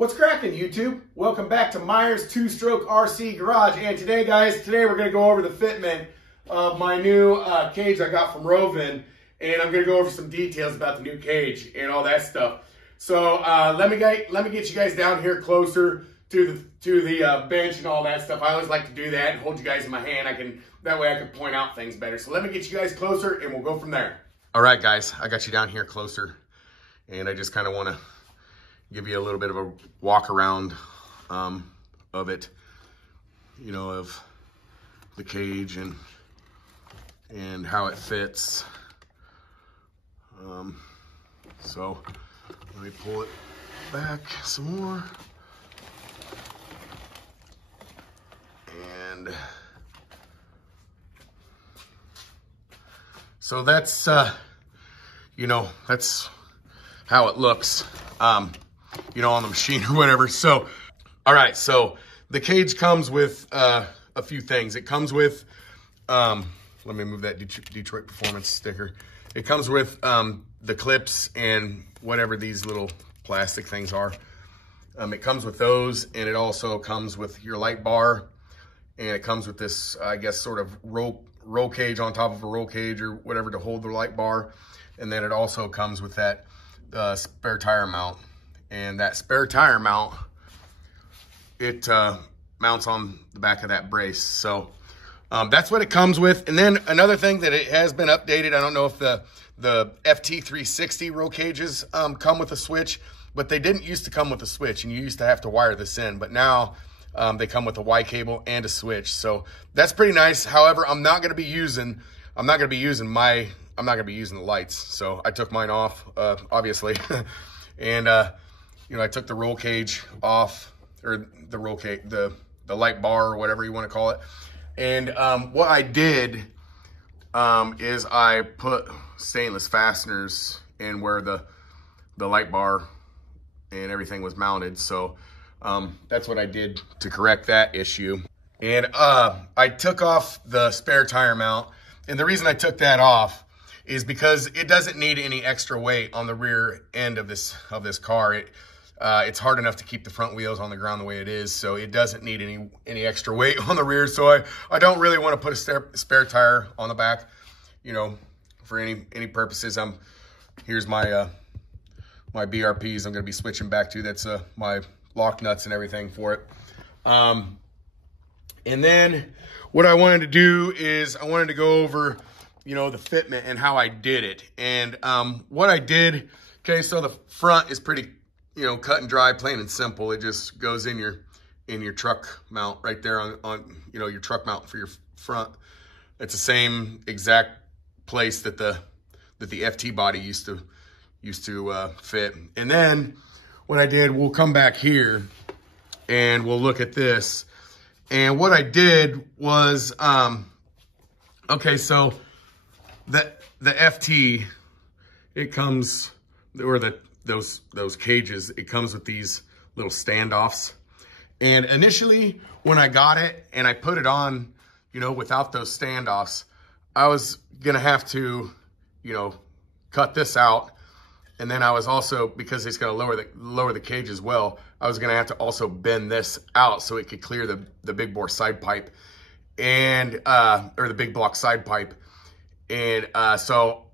What's cracking, YouTube? Welcome back to Myers Two-Stroke RC Garage. And today, guys, we're going to go over the fitment of my new cage I got from Rovan. And I'm going to go over some details about the new cage and all that stuff. So let me get you guys down here closer to the bench and all that stuff. I always like to do that and hold you guys in my hand. That way I can point out things better. So let me get you guys closer and we'll go from there. All right, guys, I got you down here closer. And I just kind of want to give you a little bit of a walk around of it, you know, of the cage and how it fits. So let me pull it back some more. And so that's, you know, that's how it looks, you know, on the machine or whatever. So, all right, so the cage comes with a few things. It comes with, let me move that Detroit Performance sticker. It comes with the clips and whatever these little plastic things are. It comes with those, and it also comes with your light bar, and it comes with this, I guess, sort of roll cage on top of a roll cage or whatever to hold the light bar. And then it also comes with that spare tire mount. And that spare tire mount, it mounts on the back of that brace. So that's what it comes with. And then another thing that it has been updated, I don't know if the FT360 roll cages come with a switch, but they didn't used to come with a switch, and you used to have to wire this in. But now they come with a Y cable and a switch. So that's pretty nice. However, I'm not going to be using the lights. So I took mine off, obviously. And, you know, I took the roll cage off, or the roll cage, the light bar or whatever you want to call it. And what I did is I put stainless fasteners in where the light bar and everything was mounted. So that's what I did to correct that issue. And I took off the spare tire mount. And the reason I took that off is because it doesn't need any extra weight on the rear end of this car. It's hard enough to keep the front wheels on the ground the way it is, so it doesn't need any extra weight on the rear. So I don't really want to put a spare tire on the back, you know, for any purposes. Here's my my BRPs I'm going to be switching back to. That's my lock nuts and everything for it. And then what I wanted to do is I wanted to go over, you know, the fitment and how I did it. And what I did, okay, so the front is pretty, you know, cut and dry, plain and simple. It just goes in your truck mount right there on you know, your truck mount for your front. It's the same exact place that the FT body used to fit. And then what I did, we'll come back here and we'll look at this. And what I did was, okay, so the FT, it comes, or those cages, it comes with these little standoffs. And initially, when I got it and I put it on, you know, without those standoffs, I was gonna have to, you know, cut this out. And then I was also, because it's gonna lower the cage as well, I was gonna have to also bend this out so it could clear the big bore side pipe and, or the big block side pipe. And so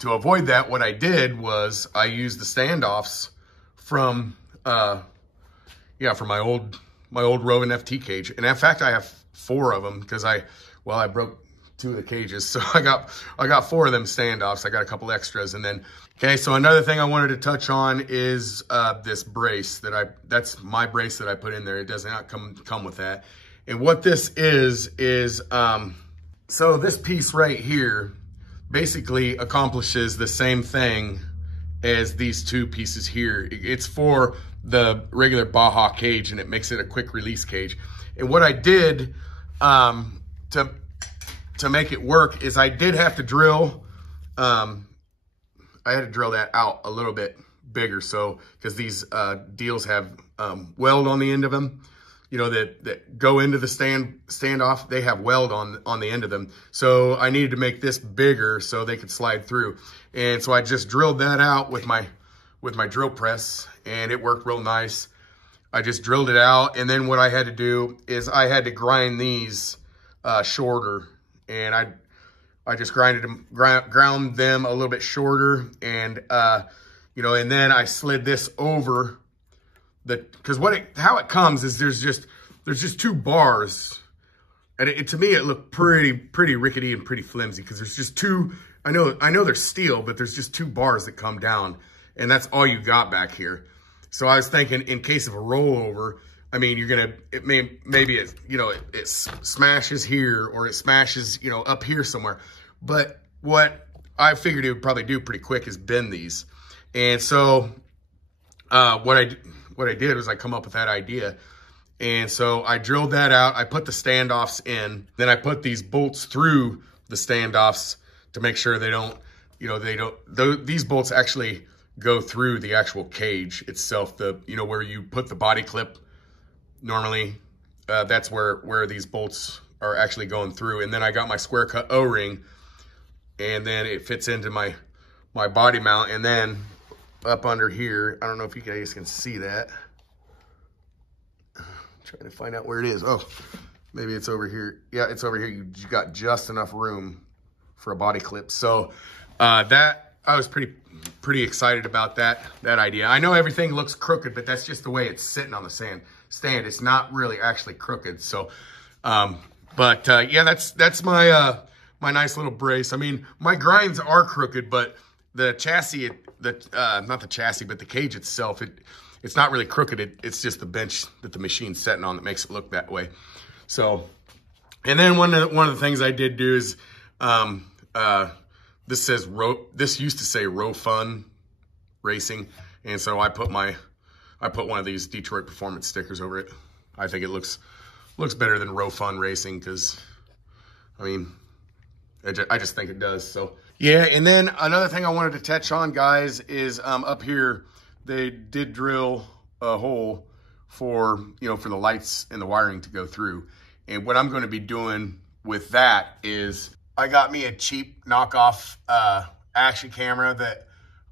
to avoid that, what I did was I used the standoffs from, from my old Rovan FT cage. And in fact, I have 4 of them because I broke 2 of the cages. So I got 4 of them standoffs. I got a couple extras. And then, okay, so another thing I wanted to touch on is this brace that's my brace that I put in there. It does not come with that. And what this is so this piece right here basically accomplishes the same thing as these 2 pieces here. It's for the regular Baja cage, and it makes it a quick release cage. And what I did to make it work is I did have to drill, I had to drill that out a little bit bigger. So, because these deals have weld on the end of them, you know, that go into the standoff, they have weld on the end of them. So I needed to make this bigger so they could slide through. And so I just drilled that out with my drill press, and it worked real nice. I just drilled it out. And then what I had to do is I had to grind these shorter, and I just ground them a little bit shorter, and you know, and then I slid this over because how it comes is there's just two bars, and to me it looked pretty rickety and pretty flimsy because there's just two. I know they're steel, but there's just two bars that come down, and that's all you got back here. So I was thinking, in case of a rollover, I mean, maybe it, you know, it smashes here, or it smashes, you know, up here somewhere. But what I figured it would probably do pretty quick is bend these. And so what I did was I come up with that idea. And so I drilled that out. I put the standoffs in. Then I put these bolts through the standoffs to make sure they don't, you know, these bolts actually go through the actual cage itself. You know, where you put the body clip normally, that's where these bolts are actually going through. And then I got my square cut O-ring, and then it fits into my body mount. And then up under here, I don't know if you guys can see that. Trying to find out where it is. Oh, maybe it's over here. Yeah, it's over here. You got just enough room for a body clip. So that, I was pretty excited about that idea. I know everything looks crooked, but that's just the way it's sitting on the stand. It's not really actually crooked. So, yeah, that's my my nice little brace. I mean, my grinds are crooked, but the chassis, not the chassis, but the cage itself, it's not really crooked. It's just the bench that the machine's sitting on that makes it look that way. So, and then one of the things I did do is, this used to say Rovan Racing, and so I put one of these Detroit Performance stickers over it. I think it looks better than Rovan Racing because, I mean, I just think it does. So yeah, and then another thing I wanted to touch on, guys, is up here they did drill a hole for the lights and the wiring to go through. And what I'm going to be doing with that is I got me a cheap knockoff action camera that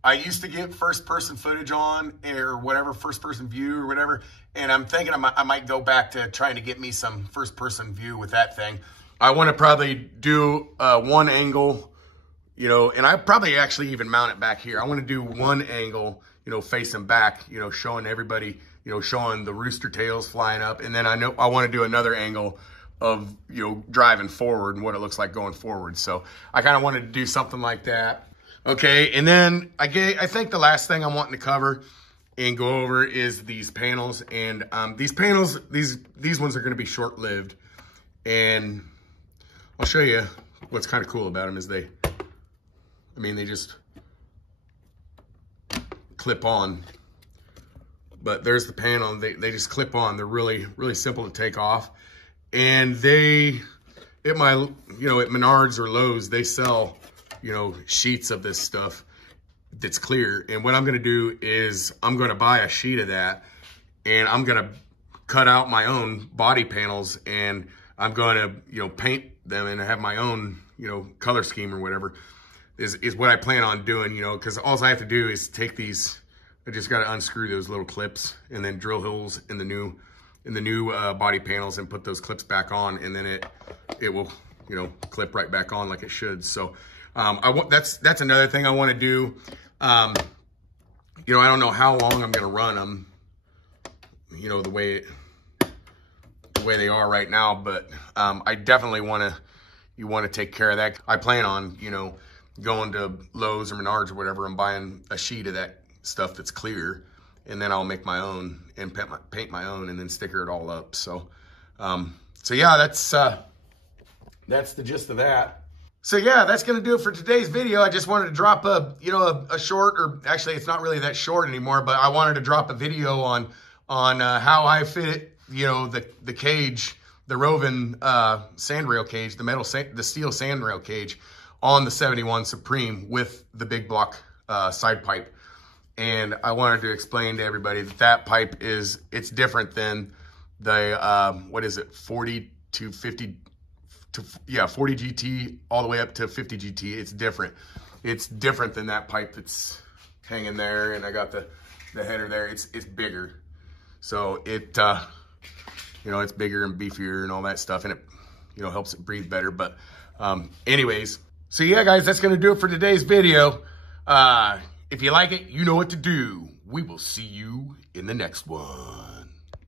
I used to get first-person footage on, or whatever, first-person view or whatever. And I'm thinking I might go back to trying to get me some first-person view with that thing. I want to probably do one angle, you know, and I probably actually even mount it back here. I want to do one angle, you know, facing back, you know, showing everybody, you know, showing the rooster tails flying up. And then I want to do another angle of, you know, driving forward and what it looks like going forward. So I kind of wanted to do something like that. Okay, and then I think the last thing I'm wanting to cover and go over is these panels. And these panels, these ones are going to be short-lived. And I'll show you what's kind of cool about them is they just clip on. But there's the panel. They just clip on. They're really, really simple to take off. And at Menards or Lowe's, they sell, you know, sheets of this stuff that's clear. And what I'm going to do is I'm going to buy a sheet of that, and I'm going to cut out my own body panels, and I'm going to, you know, paint them and have my own, you know, color scheme or whatever is what I plan on doing, you know, because all I have to do is take these, I just got to unscrew those little clips and then drill holes in the new body panels and put those clips back on, and then it will, you know, clip right back on like it should. So that's another thing I want to do. You know, I don't know how long I'm going to run them, you know, the way they are right now, but I definitely want to take care of that. I plan on, you know, going to Lowe's or Menards or whatever and buying a sheet of that stuff that's clear, and then I'll make my own and paint my own and then sticker it all up. So yeah, that's the gist of that. So yeah, that's going to do it for today's video. I just wanted to drop a short, or actually it's not really that short anymore, but I wanted to drop a video on how I fit, you know, the cage, the Rovan sandrail cage, the steel sandrail cage on the 71 Supreme with the big block side pipe. And I wanted to explain to everybody that pipe it's different than the, 40 to 50, 40 GT all the way up to 50 GT. It's different. It's different than that pipe that's hanging there. And I got the header there. It's bigger. So it, you know, it's bigger and beefier and all that stuff, and it, you know, helps it breathe better. But anyways, so yeah, guys, that's going to do it for today's video. If you like it, you know what to do. We will see you in the next one.